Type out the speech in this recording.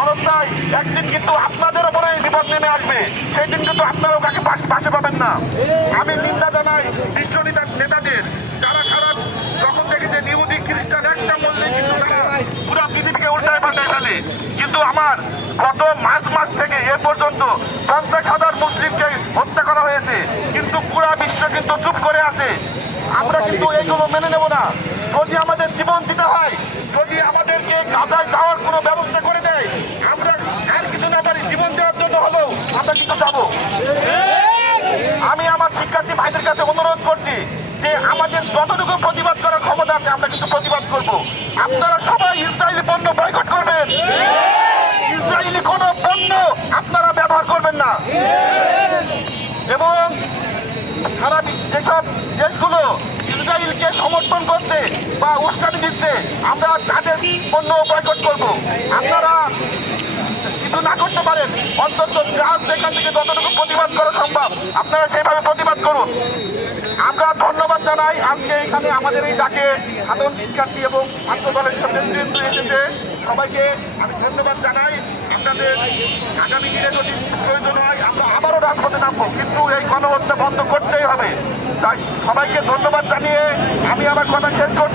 অবস্থায় একদিন কিন্তু আপনাদের উপরে বিপদ নেমে আসবে, সেই দিন কিন্তু আপনারাও কাকে পাশে পাবেন না। আমি নিন্দা জানাই বিশ্ব নেতাদের, যারা সারা যখন দেখে যে ইহুদি খ্রিস্টান একটা বললে কিন্তু তারা পুরো পৃথিবীকে উল্টায় পাল্টায় ফেলে। কিন্তু আমার গত মার্চ মাস থেকে এ পর্যন্ত 50,000 মুসলিমকে হত্যা করা হয়েছে, কিন্তু পুরা বিশ্ব কিন্তু চুপ করে আছে। আমরা কিন্তু এইগুলো মেনে নেব না। যদি আমাদের জীবন দিতে হয়, যদি আমাদেরকে গাজায় যাওয়ার কোনো ব্যবস্থা করে দেয়, আমরা আর কিছু না পারি, জীবন দেওয়ার জন্য হলেও আমরা কিন্তু যাবো। আমি আমার শিক্ষার্থী ভাইদের কাছে অনুরোধ করছি যে আমাদের যতটুকু প্রতিবাদ করার ক্ষমতা আছে আমরা কিন্তু প্রতিবাদ করব। আপনারা সবাই ইসরায়েলি পণ্য বয়কট করবেন, ইসরায়েলি কোনো পণ্য আপনারা ব্যবহার করবেন না। এবং সারা যেসব দেশগুলো ইসরায়েলকে সমর্থন করছে বা উস্কানি দিচ্ছে, আমরা তাদের পণ্য বয়কট করব। আপনারা কিছু না করতে পারেন, অন্তত যার যেখান থেকে যতটুকু প্রতিবাদ করা সম্ভব আপনারা সেইভাবে প্রতিবাদ করুন। আমরা ধন্যবাদ জানাই আজকে এখানে আমাদের এই ডাকে সাধারণ শিক্ষার্থী এবং ছাত্র দলের নেতৃবৃন্দ এসেছে, সবাইকে আমি ধন্যবাদ জানাই। আপনাদের আগামী দিনে যদি প্রয়োজন হয় আমরা আবারও রাজপথে নামবো, কিন্তু এই গণহত্যা বন্ধ করতেই হবে। তাই সবাইকে ধন্যবাদ জানিয়ে আমি আমার কথা শেষ করছি।